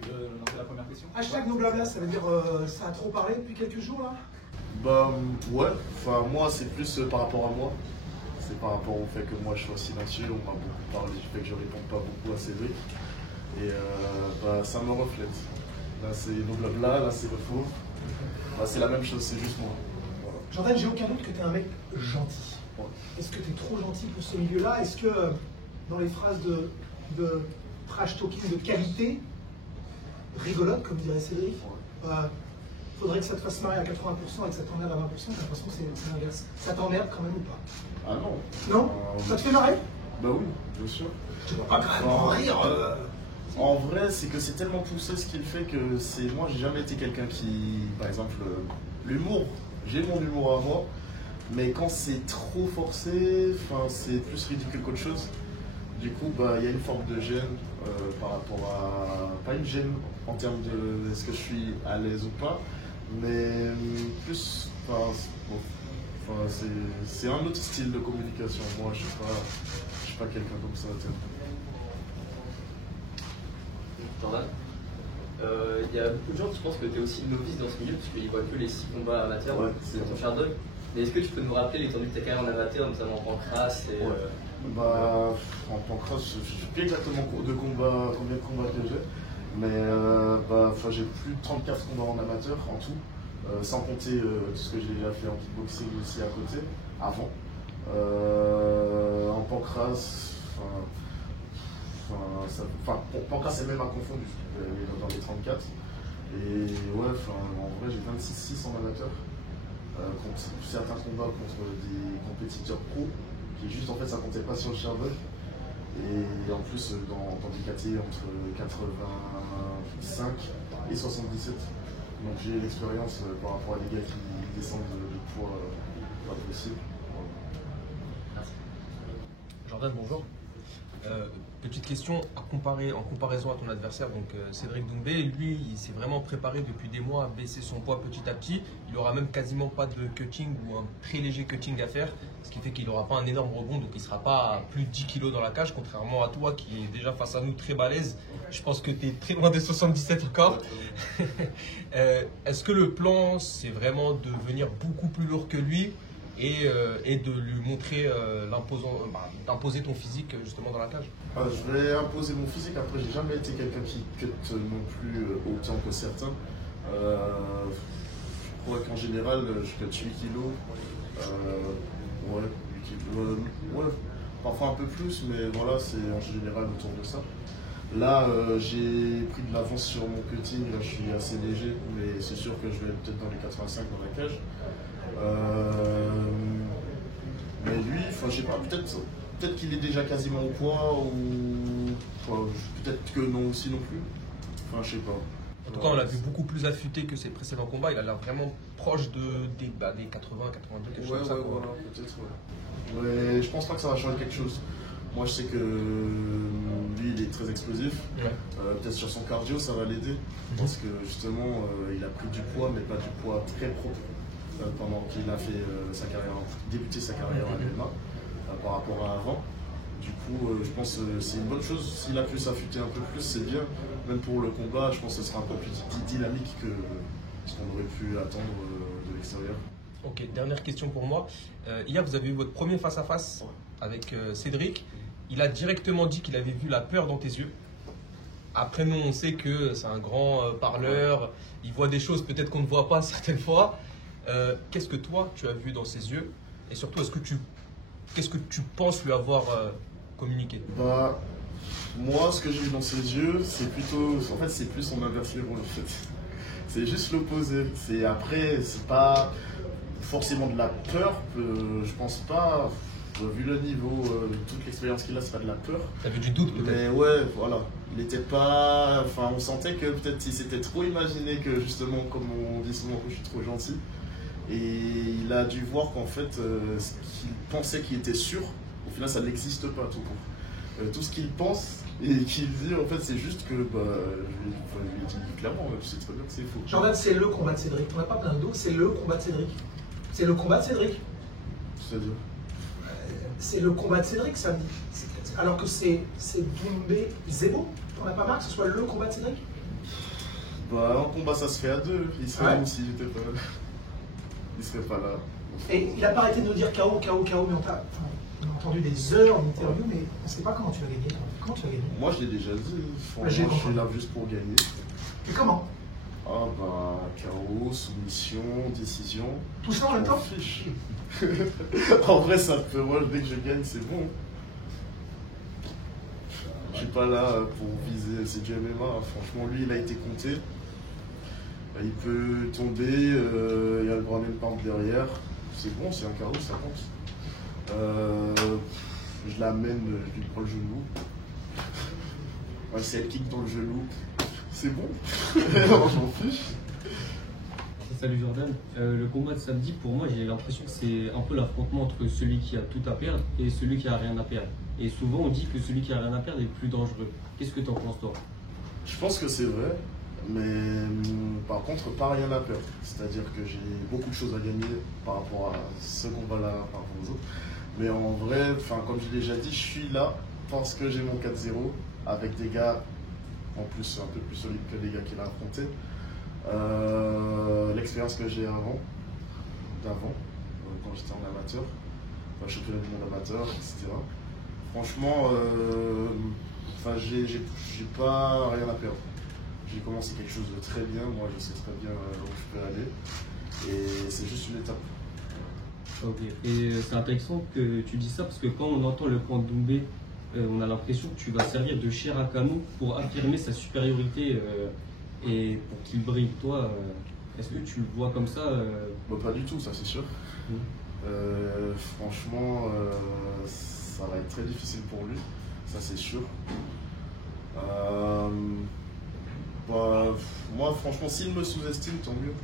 Qui veut lancer la première question? Hashtag nos blabla, ça veut dire ça a trop parlé depuis quelques jours là? Bah ouais, enfin moi c'est plus par rapport à moi. C'est par rapport au fait que moi je sois silencieux, on m'a beaucoup parlé du fait que je réponds pas beaucoup à Cédric. Et bah ça me reflète. Là c'est nos blabla, là c'est le faux. Bah, c'est la même chose, c'est juste moi. Voilà. Jordan, j'ai aucun doute que tu es un mec gentil. Ouais. Est-ce que tu es trop gentil pour ce milieu-là? Est-ce que dans les phrases de trash talking de qualité, rigolote, comme dirait Cédric, faudrait que ça te fasse marrer à 80% et que ça t'emmerde à 20%, j'ai l'impression que c'est l'inverse. Ça t'emmerde quand même ou pas? Ah non. Non? Ça te fait marrer? Bah oui, bien sûr. Tu dois pas quand même en rire. En vrai, c'est que c'est tellement poussé ce qu'il fait que c'est. Moi, j'ai jamais été quelqu'un qui. Par exemple, l'humour. J'ai mon humour à moi, mais quand c'est trop forcé, c'est plus ridicule qu'autre chose. Du coup, bah, il y a une forme de gêne par rapport à. Pas une gêne en termes de est-ce que je suis à l'aise ou pas, mais plus. C'est un autre style de communication. Moi, je suis pas quelqu'un comme ça. Jordan, il y a beaucoup de gens qui pensent que tu es aussi novice dans ce milieu, parce qu'ils voient que les 6 combats amateurs, ouais, c'est ton Sherdog. Mais est-ce que tu peux nous rappeler l'étendue de ta carrière en amateur, notamment en pancrace et, ouais. Bah, en pancrace, je ne sais plus exactement combien de combats que j'ai, mais j'ai plus de 34 combats en amateur en tout, sans compter tout ce que j'ai déjà fait en kickboxing aussi à côté, avant. En pancrace, pancrace c'est même inconfondu dans les 34. Et ouais, en vrai j'ai 26-6 en amateur, contre certains combats contre des compétiteurs pro, qui juste en fait ça comptait pas sur le Sherdog. Et en plus dans des catégories entre 85 et 77. Donc j'ai l'expérience par rapport à des gars qui descendent de poids pas possible. Merci. Jordan, bonjour. Petite question en comparaison à ton adversaire, donc Cédric Doumbé, lui il s'est vraiment préparé depuis des mois à baisser son poids petit à petit. Il n'aura même quasiment pas de cutting ou un très léger cutting à faire, ce qui fait qu'il n'aura pas un énorme rebond, donc il ne sera pas à plus de 10 kg dans la cage, contrairement à toi qui est déjà face à nous très balèze. Je pense que tu es très loin des 77 encore. Est-ce que le plan c'est vraiment de venir beaucoup plus lourd que lui et de lui montrer d'imposer ton physique justement dans la cage? Je vais imposer mon physique. Après, j'ai jamais été quelqu'un qui cut non plus autant que certains. Je crois qu'en général, je cut 8 kilos. Ouais, 8 kilos. Ouais, parfois un peu plus, mais voilà, c'est en général autour de ça. Là, j'ai pris de l'avance sur mon cutting. Là, je suis assez léger, mais c'est sûr que je vais être peut-être dans les 85 dans la cage. Mais lui, je sais pas, peut-être qu'il est déjà quasiment au poids ou peut-être que non aussi non plus. Enfin, je sais pas. En tout cas, on l'a vu beaucoup plus affûté que ses précédents combats. Il a l'air vraiment proche des 80, 82, quelque chose comme ça. Ouais, voilà, peut-être. Ouais. Mais je pense pas que ça va changer quelque chose. Moi, je sais que lui, il est très explosif. Ouais. Peut-être sur son cardio, ça va l'aider. Parce que justement, il a pris du poids, mais pas du poids très propre. Pendant qu'il a fait débuté sa carrière à MMA par rapport à avant. Du coup, je pense que c'est une bonne chose. S'il a pu s'affûter un peu plus, c'est bien. Même pour le combat, je pense que ce sera un peu plus dynamique que ce qu'on aurait pu attendre de l'extérieur. Ok, dernière question pour moi. Hier, vous avez eu votre premier face-à-face avec Cédric. Il a directement dit qu'il avait vu la peur dans tes yeux. Après, nous, on sait que c'est un grand parleur. Il voit des choses peut-être qu'on ne voit pas certaines fois. Qu'est-ce que toi tu as vu dans ses yeux et surtout qu'est-ce que tu penses lui avoir communiqué? Bah moi ce que j'ai vu dans ses yeux c'est plutôt c'est plus son inversion en fait. C'est juste l'opposé. C'est pas forcément de la peur, je pense pas. Vu le niveau, toute l'expérience qu'il a, c'est pas de la peur. T'as vu du doute peut-être? Mais ouais, voilà. Il était pas. On sentait que peut-être il s'était trop imaginé que justement, comme on dit souvent, que je suis trop gentil. Et il a dû voir qu'en fait, ce qu'il pensait qu'il était sûr, au final, ça n'existe pas tout court. Tout ce qu'il pense et qu'il dit, en fait, c'est juste que, je lui ai dit clairement, tu sais très bien que c'est faux. Jordan, c'est le combat de Cédric. T'en as pas plein d'autres, c'est le combat de Cédric. C'est le combat de Cédric. C'est-à-dire C'est le combat de Cédric samedi. Alors que c'est Doumbé Zebo. T'en as pas marre que ce soit le combat de Cédric? Bah, un combat, ça se fait à deux. Il serait Ouais. où si j'étais pas là? Il serait pas là. Et il n'a pas arrêté de nous dire KO, KO, KO, mais on a entendu des heures d'interview, mais on ne sait pas comment tu l'as gagné. Comment tu l'as gagné? Moi, je l'ai déjà dit. J'ai Franchement, je suis compris. là juste pour gagner. Et comment? Ah bah, KO, soumission, décision. Tout ça en même Je m'en temps? fiche. En vrai, ça peut. Moi, dès que je gagne, c'est bon. Je suis pas là pour viser. C'est du MMA. Franchement, lui, il a été compté. Il peut tomber. Il y a le ground and pound derrière. C'est bon, c'est un KO, ça compte. Je l'amène, je lui prends le genou. Ouais, c'est elle kick dans le genou. C'est bon. Alors, je m'en fiche. Salut Jordan. Le combat de samedi, pour moi, j'ai l'impression que c'est un peu l'affrontement entre celui qui a tout à perdre et celui qui a rien à perdre. Et souvent, on dit que celui qui a rien à perdre est plus dangereux. Qu'est-ce que tu en penses, toi? Je pense que c'est vrai, mais par contre, pas rien à perdre. C'est-à-dire que j'ai beaucoup de choses à gagner par rapport à ce combat-là, par rapport aux autres. Mais en vrai, comme je l'ai déjà dit, je suis là parce que j'ai mon 4-0 avec des gars en plus un peu plus solides que les gars qu'il a affrontés. L'expérience que j'ai d'avant, quand j'étais en amateur, championnat du monde amateur, etc. Franchement, j'ai pas rien à perdre. J'ai commencé quelque chose de très bien, moi je sais très bien où je peux aller, et c'est juste une étape. Ok. Et c'est intéressant que tu dis ça parce que quand on entend le point de Doumbé, on a l'impression que tu vas servir de chair à canon pour affirmer sa supériorité et pour qu'il brille. Toi, est-ce que tu le vois comme ça Bah, pas du tout, ça c'est sûr. Franchement, ça va être très difficile pour lui, ça c'est sûr. Moi, franchement, s'il me sous-estime, tant mieux.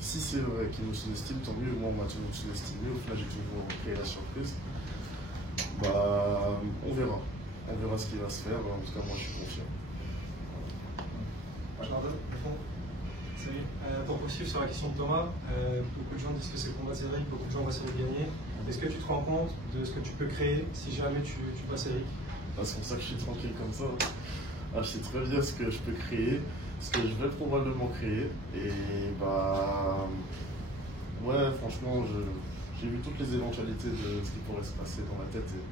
Si c'est vrai qu'il me sous-estime, tant mieux. Moi, on m'a toujours sous-estimé. Au final, j'ai toujours créé la surprise. On verra. On verra ce qui va se faire. En tout cas, moi, je suis confiant. Jordan, salut. Pour poursuivre sur la question de Thomas, beaucoup de gens disent que c'est le combat de Cédric, beaucoup de gens voient Cédric gagner. Est-ce que tu te rends compte de ce que tu peux créer si jamais tu bats Cédric? C'est pour ça que je suis tranquille comme ça. Je sais très bien ce que je peux créer, ce que je vais probablement créer. Et ouais, franchement, j'ai vu toutes les éventualités de ce qui pourrait se passer dans ma tête. Et,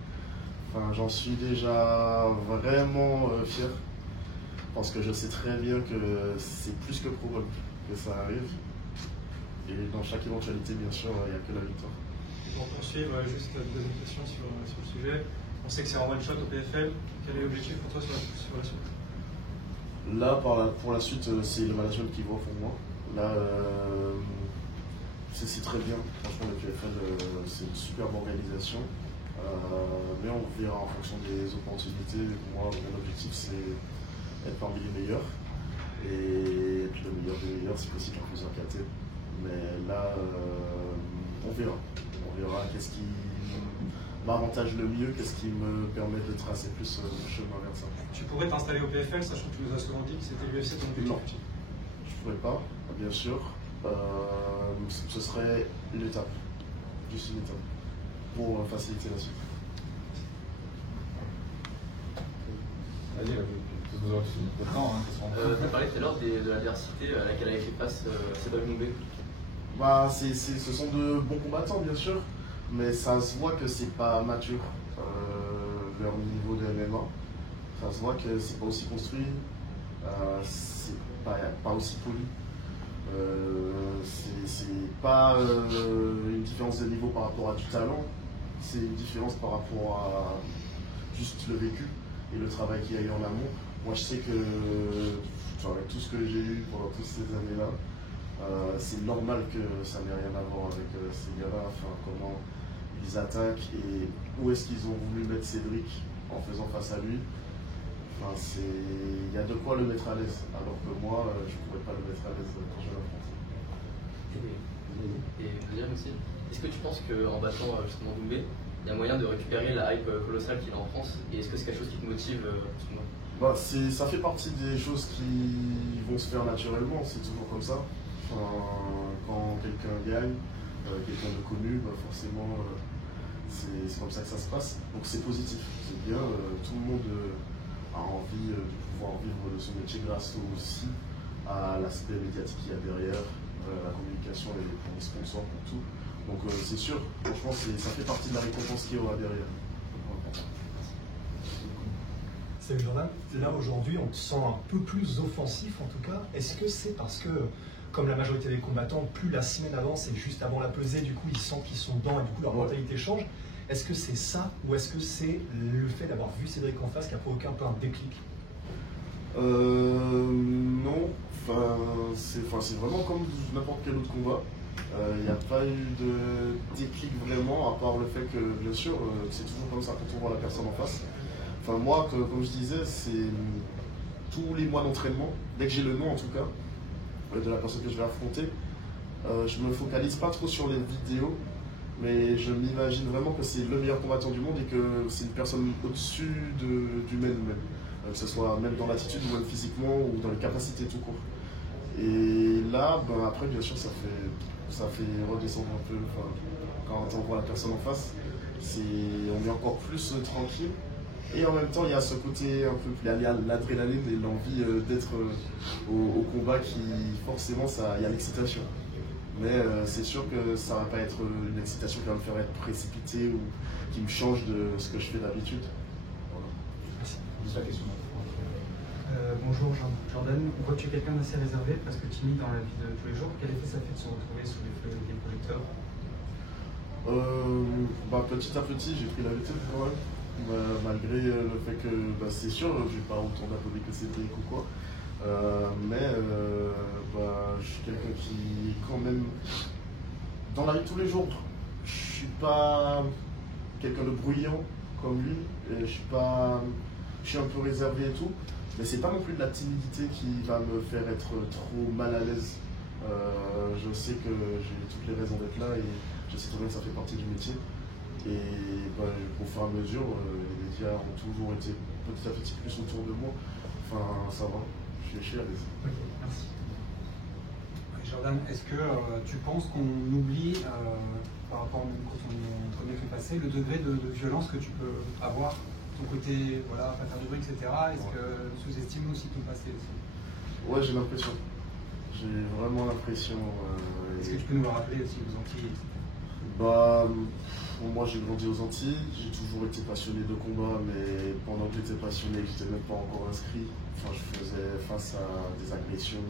j'en suis déjà vraiment fier. Parce que je sais très bien que c'est plus que probable que ça arrive. Et dans chaque éventualité, bien sûr, il n'y a que la victoire. Pour poursuivre, juste une deuxième question sur le sujet. On sait que c'est en one shot au PFL. Quel est l'objectif pour toi sur la suite? Là, pour la suite, c'est le management qui voit pour moi. Là, c'est très bien. Franchement, le PFL, c'est une superbe organisation. Mais on verra en fonction des opportunités. Moi, mon objectif, c'est être parmi les meilleurs. Et être le meilleur des meilleurs, si possible, en faisant KT. Mais là, on verra. On verra qu'est-ce qui m'avantage le mieux, qu'est-ce qui me permet de tracer plus le chemin vers ça. Tu pourrais t'installer au PFL, sachant que tu nous as souvent dit que c'était l'UFC ton objectif Non. ultime. Je pourrais pas, bien sûr. Ce serait l'étape. Juste une étape. Pour faciliter la suite. Vas-y, vous aurez le temps, hein. Tu as parlé tout à l'heure de l'adversité à laquelle a fait face Cédric Doumbé. Ce sont de bons combattants, bien sûr, mais ça se voit que c'est pas mature leur niveau de MMA. Ça se voit que c'est pas aussi construit, c'est pas aussi poli. C'est pas une différence de niveau par rapport à du talent, c'est une différence par rapport à juste le vécu et le travail qu'il y a eu en amont. Moi, je sais que avec tout ce que j'ai eu pendant toutes ces années-là, c'est normal que ça n'ait rien à voir avec ces gars-là, comment ils attaquent et où est-ce qu'ils ont voulu mettre Cédric en faisant face à lui. Il y a de quoi le mettre à l'aise, alors que moi, je ne pourrais pas le mettre à l'aise quand je l'affronte. Et deuxième aussi, est-ce que tu penses qu'en battant justement Doumbé, il y a moyen de récupérer la hype colossale qu'il a en France? Et est-ce que c'est quelque chose qui te motive en ce moment? Ça fait partie des choses qui vont se faire naturellement, c'est toujours comme ça. Quand quelqu'un gagne, quelqu'un de connu, forcément c'est comme ça que ça se passe. Donc c'est positif, c'est bien, tout le monde a envie de pouvoir vivre de son métier grâce aussi à l'aspect médiatique qu'il y a derrière, la communication et pour les sponsors, pour tout. Donc c'est sûr, franchement, ça fait partie de la récompense qu'il y aura derrière. Salut Jordan, là aujourd'hui on te sent un peu plus offensif en tout cas. Est-ce que c'est parce que, comme la majorité des combattants, plus la semaine avance et juste avant la pesée, du coup ils sentent qu'ils sont dedans et du coup leur mentalité change? Est-ce que c'est ça ou est-ce que c'est le fait d'avoir vu Cédric en face qui a provoqué un peu un déclic? Non, c'est vraiment comme n'importe quel autre combat. Il n'y a pas eu de déclic vraiment, à part le fait que, bien sûr, c'est toujours comme ça quand on voit la personne en face. Enfin, moi, comme je disais, c'est tous les mois d'entraînement, dès que j'ai le nom en tout cas, de la personne que je vais affronter, je ne me focalise pas trop sur les vidéos, mais je m'imagine vraiment que c'est le meilleur combattant du monde et que c'est une personne au-dessus d'humaine même. Que ce soit même dans l'attitude ou même physiquement ou dans les capacités tout court. Et là, après, bien sûr, ça fait redescendre un peu. Quand on voit la personne en face, on est encore plus tranquille. Et en même temps, il y a ce côté un peu plus, l'adrénaline et l'envie d'être au combat qui, forcément, il y a l'excitation. Mais c'est sûr que ça ne va pas être une excitation qui va me faire être précipité ou qui me change de ce que je fais d'habitude. Bonjour Jordan, on voit que tu es quelqu'un d'assez réservé, presque timide dans la vie de tous les jours. Quel effet ça fait de se retrouver sous les feux des projecteurs? Petit à petit, j'ai pris l'habitude quand même. Malgré le fait que c'est sûr, je n'ai pas autant d'abonnés que Cédric ou quoi. Je suis quelqu'un qui, quand même, dans la vie de tous les jours, je suis pas quelqu'un de bruyant comme lui. Et je suis un peu réservé et tout. Mais c'est pas non plus de la timidité qui va me faire être trop mal à l'aise. Je sais que j'ai toutes les raisons d'être là et je sais très bien que ça fait partie du métier. Et au fur et à mesure, les médias ont toujours été petit à petit plus autour de moi. Enfin, ça va, je suis à l'aise. Ok, merci. Jordan, est-ce que tu penses qu'on oublie, par rapport même quand on connaît ton passé, le degré de violence que tu peux avoir, ton côté, voilà, pas faire de bruit, etc. Est-ce que sous-estime aussi ton passé aussi? Ouais, j'ai l'impression. J'ai vraiment l'impression. Est-ce que tu peux nous le rappeler aussi aux Antilles? Moi j'ai grandi aux Antilles, j'ai toujours été passionné de combat, mais pendant que j'étais passionné, je n'étais même pas encore inscrit. Enfin, je faisais face à des agressions,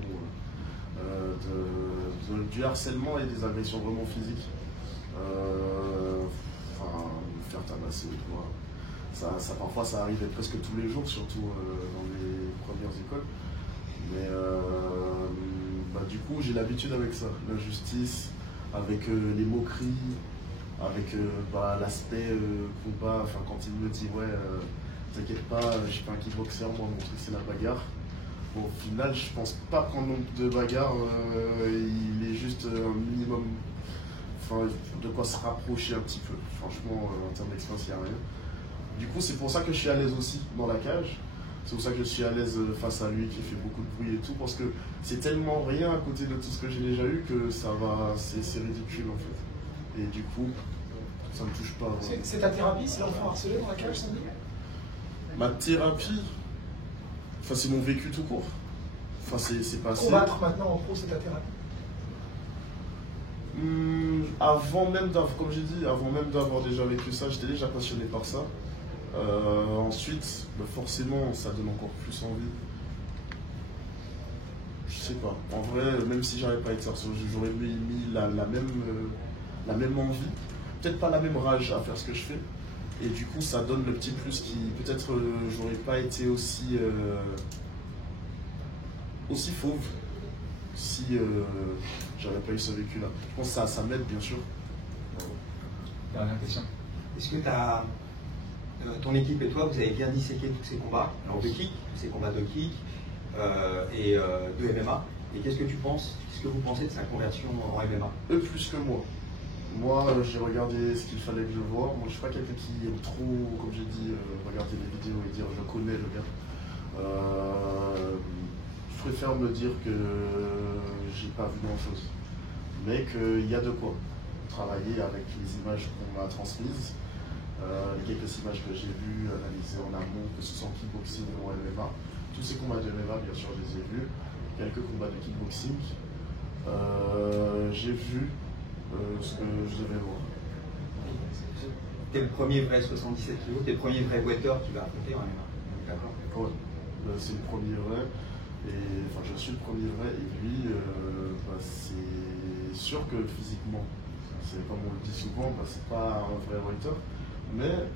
du harcèlement et des agressions vraiment physiques. Me faire tabasser, parfois ça arrivait presque tous les jours, surtout dans les premières écoles. Mais du coup j'ai l'habitude avec ça, l'injustice, avec les moqueries, avec l'aspect combat, quand il me dit ouais, t'inquiète pas, je suis pas un kickboxer, moi mon truc c'est la bagarre. Bon, au final je pense pas qu'en nombre de bagarres, il est juste un minimum, de quoi se rapprocher un petit peu. Franchement, en termes d'expérience, il n'y a rien. Du coup c'est pour ça que je suis à l'aise aussi dans la cage. C'est pour ça que je suis à l'aise face à lui qui fait beaucoup de bruit et tout, parce que c'est tellement rien à côté de tout ce que j'ai déjà eu que c'est ridicule en fait. Et du coup, ça me touche pas. C'est ta thérapie, c'est l'enfant harcelé dans la cage, samedi? Ma thérapie, c'est mon vécu tout court. C'est passé. Combattre maintenant en pro, c'est ta thérapie? Avant même d'avoir, comme j'ai dit, avant même d'avoir déjà vécu ça, j'étais déjà passionné par ça. Ensuite, forcément, ça donne encore plus envie. Je sais pas. En vrai, même si j'avais pas été harcelé, j'aurais mis la même envie. Peut-être pas la même rage à faire ce que je fais. Et du coup, ça donne le petit plus qui, peut-être, j'aurais pas été aussi fauve si j'avais pas eu ce vécu-là. Je pense que ça m'aide, bien sûr. Dernière question. Est-ce que ton équipe et toi, vous avez bien disséqué tous ces combats de kick, ces combats de kick et de MMA? Et qu'est-ce que vous pensez de sa conversion en MMA? Eux plus que moi. Moi, j'ai regardé ce qu'il fallait que je voie. Moi, je suis pas quelqu'un qui aime trop, comme j'ai dit, regarder les vidéos et dire je connais le gars. Je préfère me dire que j'ai pas vu grand-chose, mais qu'il y a de quoi travailler avec les images qu'on m'a transmises. Les quelques images que j'ai vues, analysées en amont, que ce soit en kickboxing ou en MMA. Tous ces combats de MMA, bien sûr, je les ai vus. Quelques combats de kickboxing. J'ai vu ce que je devais voir. T'es le premier vrai 77 kg, t'es le premier vrai welter que tu vas affronter en MMA. D'accord. Ouais, c'est le premier vrai. Et enfin, je suis le premier vrai. Et lui, c'est sûr que physiquement, c'est comme on le dit souvent, c'est pas un vrai welter. Mais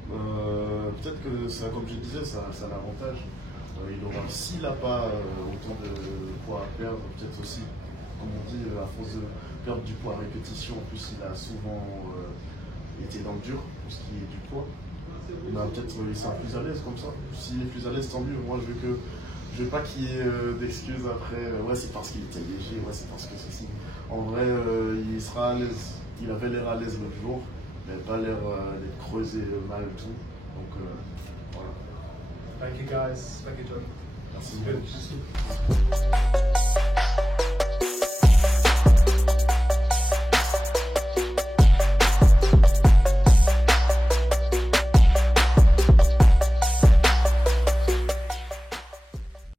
peut-être que ça, comme je disais, ça a l'avantage. Il aura, s'il n'a pas autant de poids à perdre, peut-être aussi, comme on dit, à force de perdre du poids à répétition, en plus il a souvent été dans le dur pour ce qui est du poids. Peut-être il sera plus à l'aise comme ça. S'il est plus à l'aise, tant mieux. Moi je veux pas qu'il y ait d'excuses après. Ouais, c'est parce qu'il était léger, ouais, c'est parce que ceci. En vrai, il sera à l'aise. Il avait l'air à l'aise l'autre jour, mais pas l'air d'être creusé mal et tout. Donc voilà. Thank you guys. Thank you, John. Merci. Good.